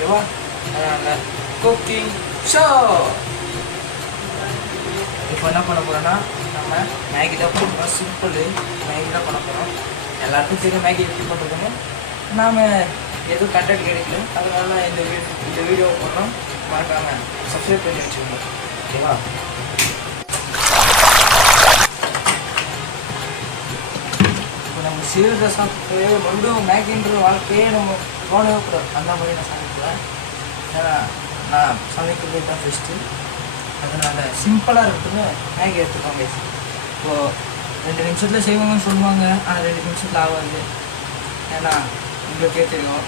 ஓகேவா? அதனால் cooking show. இப்போ என்ன பண்ண போகிறோன்னா நம்ம மேகி தான் பண்ண போகிறோம். சிம்பிள் மேகி தான் பண்ண போகிறோம். எல்லாருக்கும் தெரியும் மேகி எப்படி பண்ணுறதுன்னு. நாம் எதுவும் கண்டென்ட் கிடைக்கல, அதனால இந்த வீடியோ போடுறோம். மறக்காமல் சப்ஸ்கிரைப் பண்ணி வச்சுக்கோங்க. ஓகேவா? இப்போ நம்ம சீரியஸாக சாப்பிட்டு மறுபடியும் மேகின்ற வாழ்க்கையே நம்ம தோணவே கூடாது. அந்த மாதிரி நான் சமைக்குவேன். ஏன்னா நான் சமைக்கிறது தான் ஃபஸ்ட்டு. அதனால் சிம்பிளாக இருக்குன்னு மேகி எடுத்துக்கோங்க. இப்போது 2 நிமிஷத்தில் செய்வாங்கன்னு சொல்லுவாங்க, ஆனால் 2 நிமிஷத்தில் ஆகாது. ஏன்னா உங்களுக்கே தெரியும்,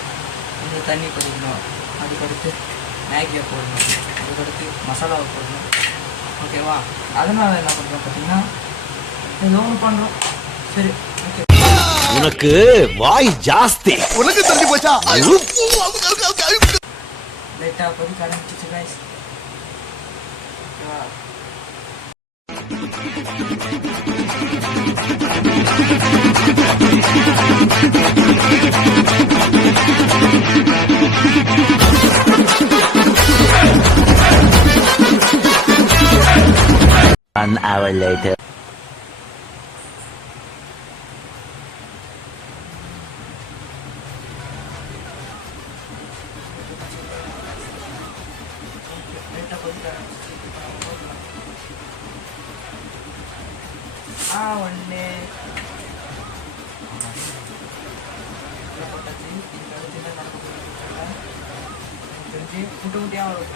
கொஞ்சம் தண்ணி கொதிக்கணும், அதுக்கடுத்து மேகியை போடணும், அதுக்கடுத்து மசாலாவை போடணும். ஓகேவா? அதனால் என்ன பண்ணுறோம் பார்த்தீங்கன்னா ஏதோ ஒன்று பண்ணுறோம். சரி, ஓகே. உனக்கு வாய் ஜாஸ்தி. உனக்கு தள்ளி போச்சா? லைட்டாக கொதிக்க ஆரம்பிச்சிச்சு கைஸ். ஓகேவா? An hour later. ஒன்று போட்டாச்சு. இதுக்கு அடுத்து என்ன நடக்க போகுதுன்னு தெரிஞ்சு முட்டை முட்டையாக வரும்.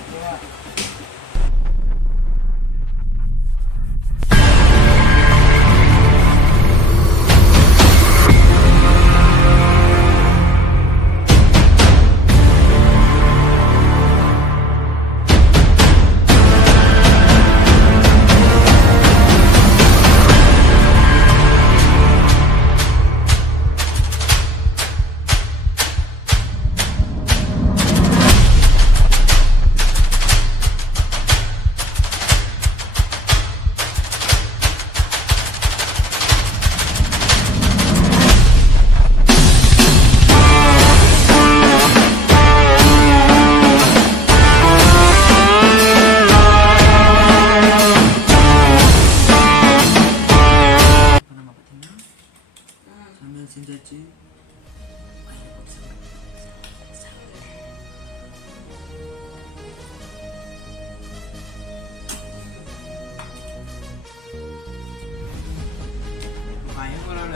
ஓகேவா? செஞ்சாச்சு. பயம் வரல.